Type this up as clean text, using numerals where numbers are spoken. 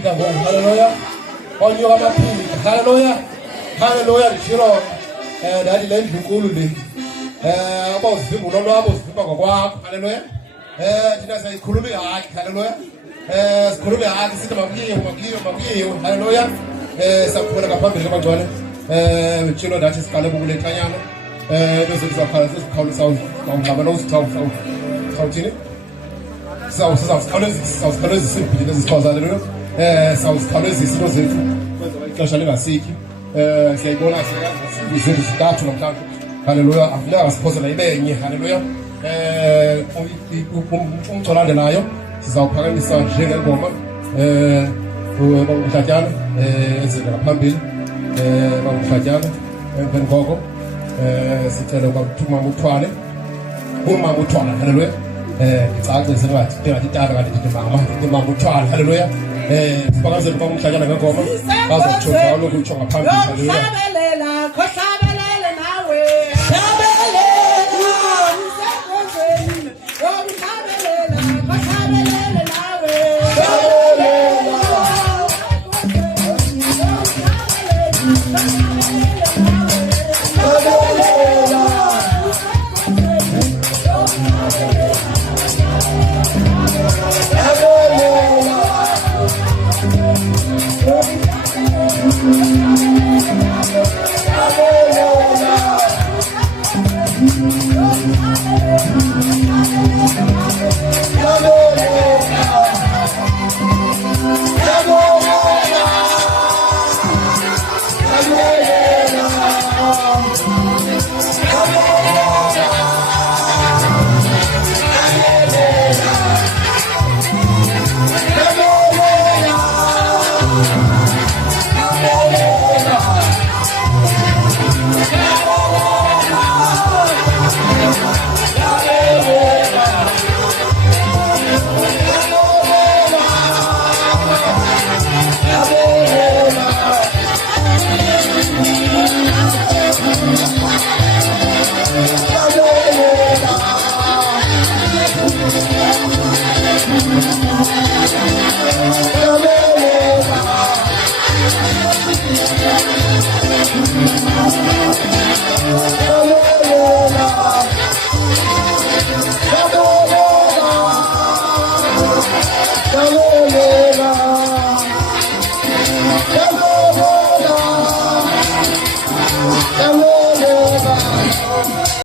Hallelujah. On your hallelujah. Hallelujah. Shiro. Daddy land you cool me. About people don't know about hallelujah. Did I say Kurumi? Hallelujah. Kurumi, I sit about you, hallelujah. Some people are public about John. Children that is Kalabu Kayano. Those are called South on Cabanos, South. South Colors is simply this is called South Colors is not it. Kashaliva Siki, Sagona, hallelujah. I've never supposed to be hallelujah. Tola de Nayo, South Paris, General Woman, Tatiana, Pambil, Tatiana, and Gogo, Sitel about Tumamutuane, Umamutuana, hallelujah. Exactly, it's right. They are the Mamutuan, hallelujah. Because of the Goma, I was a